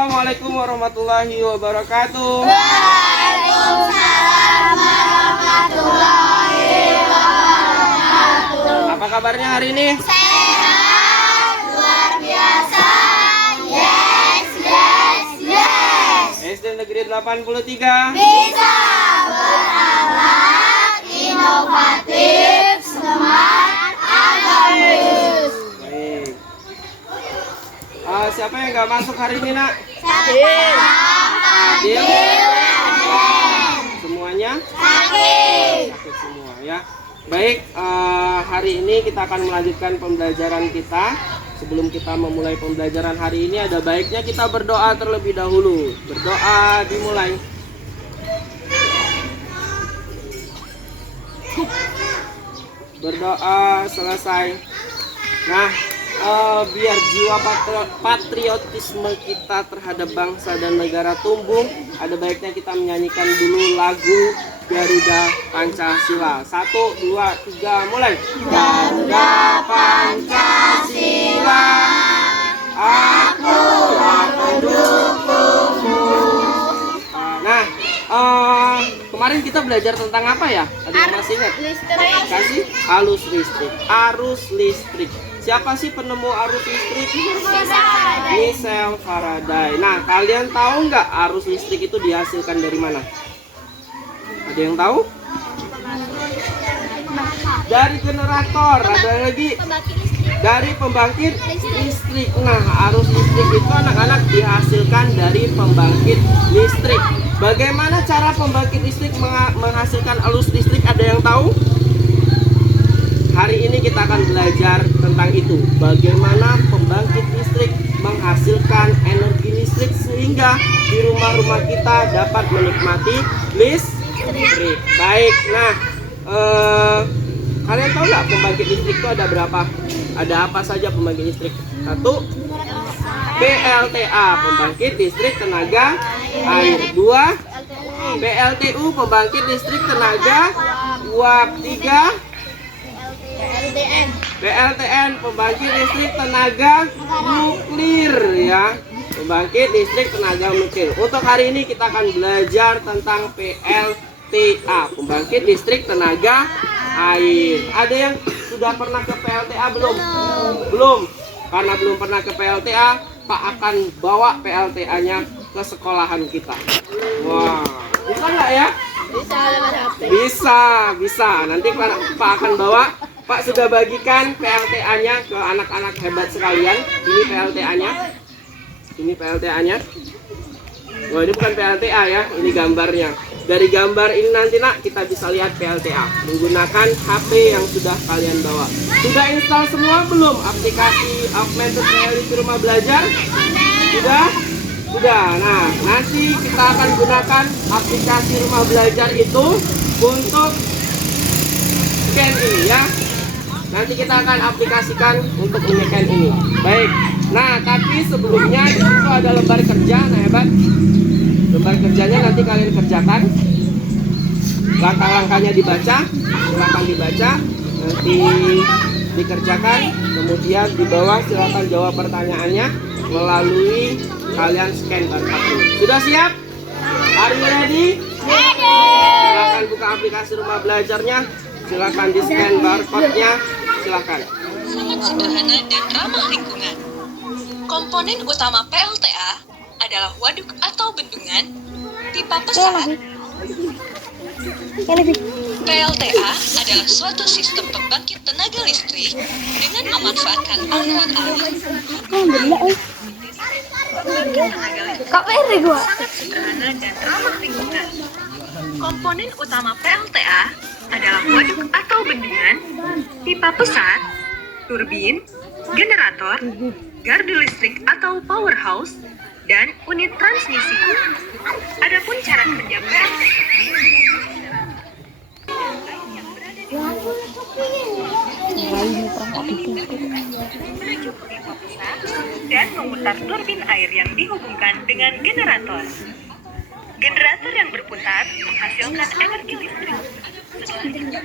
Assalamualaikum warahmatullahi wabarakatuh. Waalaikumsalam warahmatullahi wabarakatuh. Apa kabarnya hari ini? Sehat, luar biasa. Yes, yes, yes. SD Negeri 83. Bisa berakhlak, inovatif, smart, agamis. Baik. Siapa yang nggak masuk hari ini, Nak? Adil. Semuanya? Sakit. Sakit semua ya. Baik, hari ini kita akan melanjutkan pembelajaran kita. Sebelum kita memulai pembelajaran hari ini, ada baiknya kita berdoa terlebih dahulu. Berdoa dimulai. Berdoa selesai. Nah, biar jiwa patriotisme kita terhadap bangsa dan negara tumbuh, ada baiknya kita menyanyikan dulu lagu Garuda Pancasila. 1, 2, 3, mulai. Garuda Pancasila, akulah pendukungmu. Nah, kemarin kita belajar tentang apa ya? Ada yang masih ingat? Kasih arus listrik. Arus listrik. Siapa sih penemu arus listrik? Michel Faraday. Nah, kalian tahu nggak arus listrik itu dihasilkan dari mana? Ada yang tahu? Dari generator. Ada yang lagi? Dari pembangkit listrik. Nah, arus listrik itu anak-anak dihasilkan dari pembangkit listrik. Bagaimana cara pembangkit listrik menghasilkan arus listrik? Ada yang tahu? Hari ini kita akan belajar tentang itu. Bagaimana pembangkit listrik menghasilkan energi listrik sehingga di rumah-rumah kita dapat menikmati listrik. Baik, nah kalian tahu nggak pembangkit listrik itu ada berapa? Ada apa saja pembangkit listrik? 1, PLTA, pembangkit listrik tenaga air. 2, PLTU, pembangkit listrik tenaga uap. 3, PLTN, pembangkit listrik tenaga nuklir ya. Pembangkit listrik tenaga nuklir. Untuk hari ini kita akan belajar tentang PLTA, pembangkit listrik tenaga air. Ada yang sudah pernah ke PLTA belum? Belum. Karena belum pernah ke PLTA, Pak akan bawa PLTA-nya ke sekolahan kita. Wah, bisa nggak ya? Bisa. Nanti Pak akan bawa. Pak sudah bagikan PLTA-nya ke anak-anak hebat sekalian. Ini PLTA-nya. Ini PLTA-nya. Wah, ini bukan PLTA ya, ini gambarnya. Dari gambar ini nanti Nak kita bisa lihat PLTA menggunakan HP yang sudah kalian bawa. Sudah install semua belum aplikasi Augmented Reality Rumah Belajar? Sudah? Sudah. Nah, nanti kita akan gunakan aplikasi Rumah Belajar itu untuk scan ini ya. Nanti kita akan aplikasikan untuk menycan ini. Baik. Nah, tapi sebelumnya di situ ada lembar kerja. Nah, hebat. Lembar kerjanya nanti kalian kerjakan. Langkah-langkahnya dibaca. Silakan dibaca. Nanti dikerjakan. Kemudian di bawah silakan jawab pertanyaannya melalui kalian scan barcode. Sudah siap? Are you ready? Silakan buka aplikasi Rumah Belajarnya. Silakan di scan barcode-nya. Silakan. Sangat sederhana dan ramah lingkungan. Komponen utama PLTA adalah waduk atau bendungan, pipa pesat. PLTA adalah suatu sistem pembangkit tenaga listrik dengan memanfaatkan aliran air. Sangat sederhana dan ramah lingkungan. Komponen utama PLTA adalah waduk atau bendungan, pipa pesat, turbin, generator, gardu listrik atau powerhouse, dan unit transmisi. Adapun cara kerja PLTA dan memutar turbin air yang dihubungkan dengan generator. Generator yang berputar menghasilkan energi listrik. Setelah itu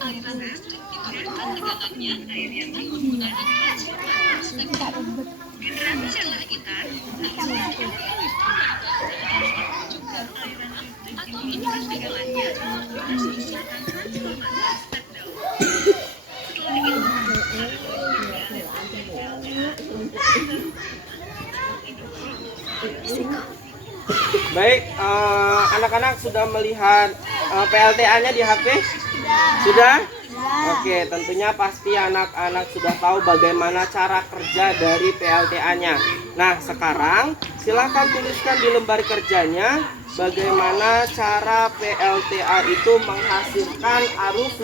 aliran listrik diturunkan tegangannya air yang dihubungkan dengan Sel sekitar atau industri lainnya. Baik, anak-anak sudah melihat PLTA-nya di HP? Sudah? Oke, tentunya pasti anak-anak sudah tahu bagaimana cara kerja dari PLTA-nya. Nah, sekarang silakan tuliskan di lembar kerjanya bagaimana cara PLTA itu menghasilkan arus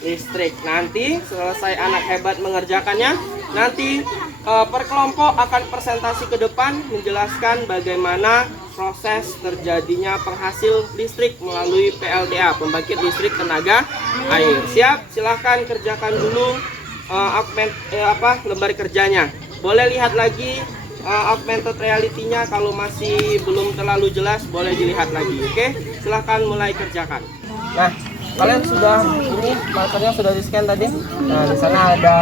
listrik. Nanti selesai anak hebat mengerjakannya, nanti per kelompok akan presentasi ke depan menjelaskan bagaimana proses terjadinya penghasil listrik melalui PLTA, pembangkit listrik tenaga air. Siap? Silahkan kerjakan dulu lembar kerjanya. Boleh lihat lagi augmented reality-nya, kalau masih belum terlalu jelas boleh dilihat lagi. Oke? Silahkan mulai kerjakan. Nah, kalian sudah ini markernya sudah di scan tadi. Nah, di sana ada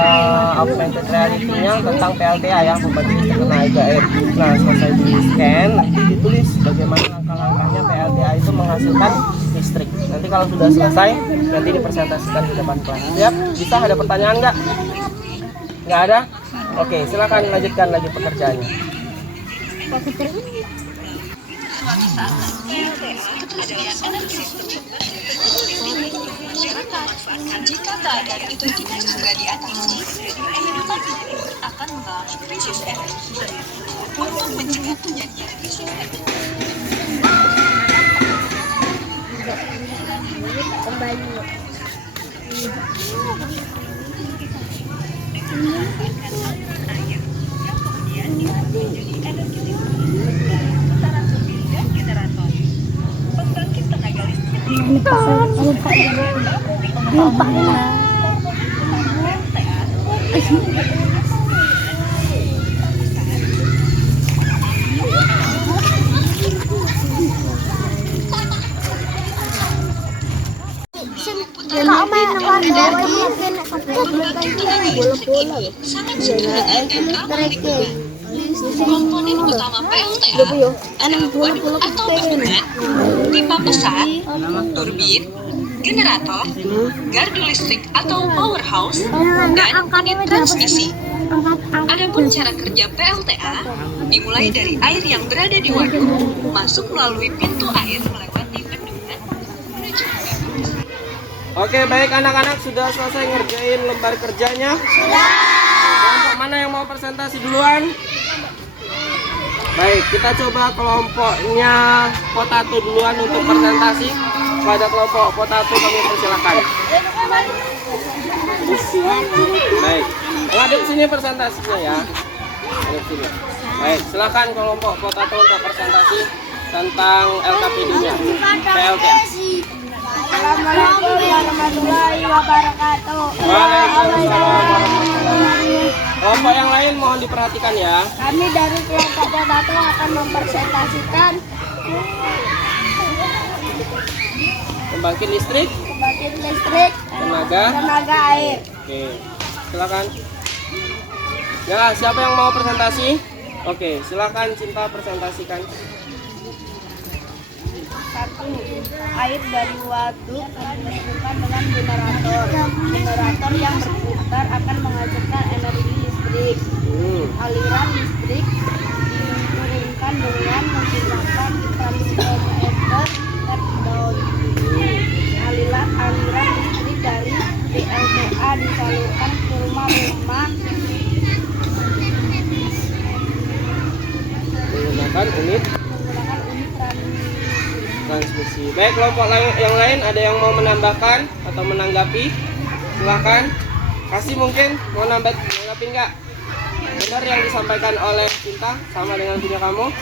augmented reality-nya tentang PLTA ya, pembangkit listrik tenaga air. Nah, selesai di scan nanti ditulis bagaimana langkah-langkahnya PLTA itu menghasilkan listrik. Nanti kalau sudah selesai nanti dipresentasikan di depan kelas. Siap? Bisa? Ada pertanyaan nggak? Nggak ada? Oke, silakan lanjutkan lagi pekerjaannya. Jika keadaan itu tidak segera diatasi, kehidupan akan mengalami krisis energi. Untuk mencegah terjadinya krisis energi, kemudian menjadi energi antara turbin dan generator. Pembangkit tenaga listrik komponen utama PLTA atau bendungan, pipa besar, turbin, generator, gardu listrik atau powerhouse, dan unit transmisi. Adapun cara kerja PLTA dimulai dari air yang berada di waduk, masuk melalui pintu air melewati bendungan menuju ke pipa besar. Oke, baik anak-anak sudah selesai ngerjain lembar kerjanya? Kelompok mana yang mau presentasi duluan? Baik, kita coba kelompoknya Potato duluan untuk presentasi. Pada kelompok Potato kami persilakan. Baik, ngadep sini presentasinya ya. Ngadep sini. Baik, silakan kelompok Potato untuk presentasi tentang LKPD-nya, PLTA. Assalamualaikum warahmatullahi wabarakatuh. Kelompok yang lain mohon diperhatikan ya. Kami dari kelompok Potato akan mempresentasikan Pembangkit listrik tenaga air. Oke, silakan. Ya, siapa yang mau presentasi? Oke, silakan Cinta presentasikan. Satu, air dari waduk dihubungkan dengan generator yang berputar akan menghasilkan energi listrik. Aliran listrik diturunkan dengan menggunakan transformer step down. Aliran listrik dari PLTA disalurkan ke rumah-rumah Menggunakan unit transmisi. Baik, kelompok yang lain ada yang mau menambahkan atau menanggapi? Silahkan. Kasih mungkin mau menanggapi nggak? Benar yang disampaikan oleh Cinta sama dengan punya kamu?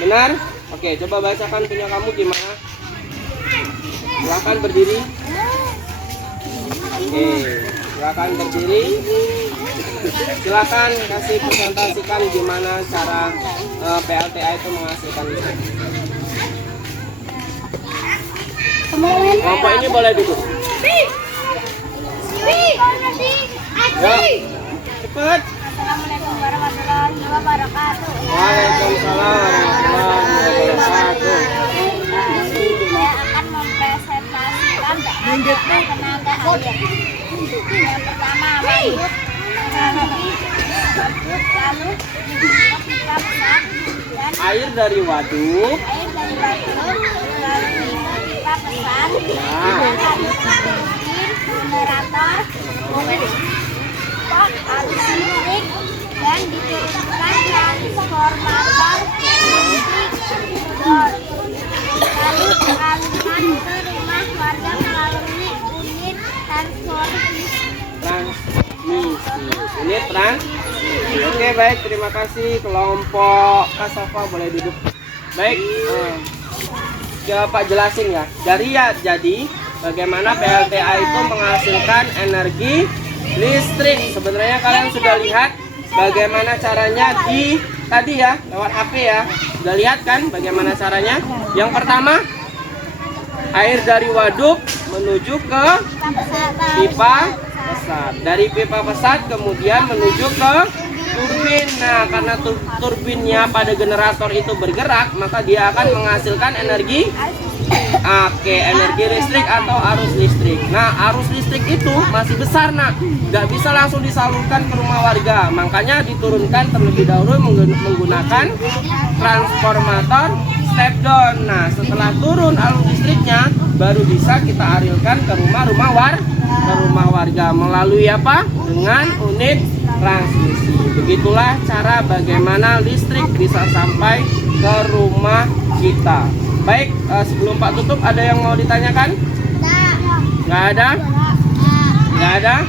Benar? Oke, coba bacakan punya kamu gimana? Silahkan berdiri. Oke, silahkan berdiri. Silahkan kasih presentasikan gimana cara PLTA itu menghasilkan listrik. Kelompok ini boleh duduk. Ya, cepat. Waalaikumsalam warahmatullahi wabarakatuh. Saya akan mempresentasikan tenaga air. Yang pertama, waduk. Lalu pipa besar dan Air dari waduk. air dari waduk, lalu pipa besar, Ya. dan harus turbin, generator, pot arus listrik, dan diturunkan transformator bor. Lalu dialirkan ke rumah warga melalui unit transformasi. Ini Oke, baik, terima kasih kelompok Kasafa, boleh duduk. Baik, Pak jelasin ya. Jadi bagaimana PLTA itu menghasilkan energi listrik. Sebenarnya kalian sudah lihat bagaimana caranya tadi ya, lewat HP ya. Sudah lihat kan bagaimana caranya? Yang pertama, air dari waduk menuju ke pipa besar. Dari pipa besar kemudian menuju ke turbin. Nah, karena turbinnya pada generator itu bergerak, maka dia akan menghasilkan energi energi listrik atau arus listrik. Nah, arus listrik itu masih besar, nak, nggak bisa langsung disalurkan ke rumah warga. Makanya diturunkan terlebih dahulu menggunakan transformator step down. Nah, setelah turun arus listriknya, baru bisa kita alirkan ke rumah warga melalui apa? Dengan unit transmisi. Begitulah cara bagaimana listrik bisa sampai ke rumah kita. Baik, sebelum Pak tutup, ada yang mau ditanyakan? Nggak ada? Nggak ada?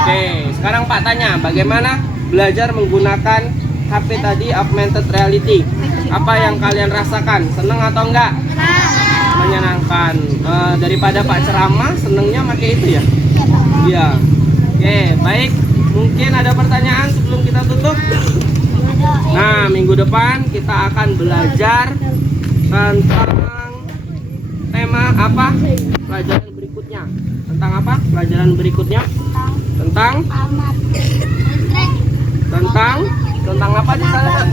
Oke, sekarang Pak tanya, bagaimana belajar menggunakan HP tadi, augmented reality? Apa yang kalian rasakan? Seneng atau enggak? Menyenangkan. Daripada Pak ceramah, senengnya pakai itu ya? Iya. Oke, baik. Mungkin ada pertanyaan sebelum kita tutup? Nah, minggu depan kita akan belajar tentang tema apa? Pelajaran berikutnya. Tentang apa? Pelajaran berikutnya? Tentang apa di sana?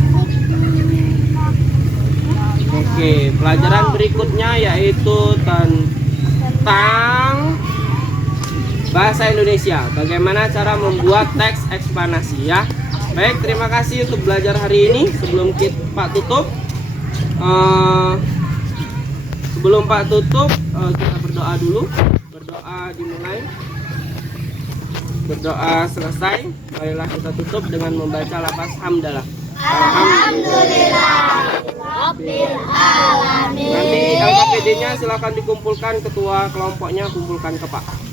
Oke, pelajaran berikutnya yaitu tentang bahasa Indonesia. Bagaimana cara membuat teks eksplanasi ya. Baik, terima kasih untuk belajar hari ini. Sebelum Pak tutup, kita berdoa dulu. Berdoa dimulai. Berdoa selesai. Marilah kita tutup dengan membaca lafaz hamdalah. Nanti LKPD-nya silakan dikumpulkan, ketua kelompoknya kumpulkan ke Pak.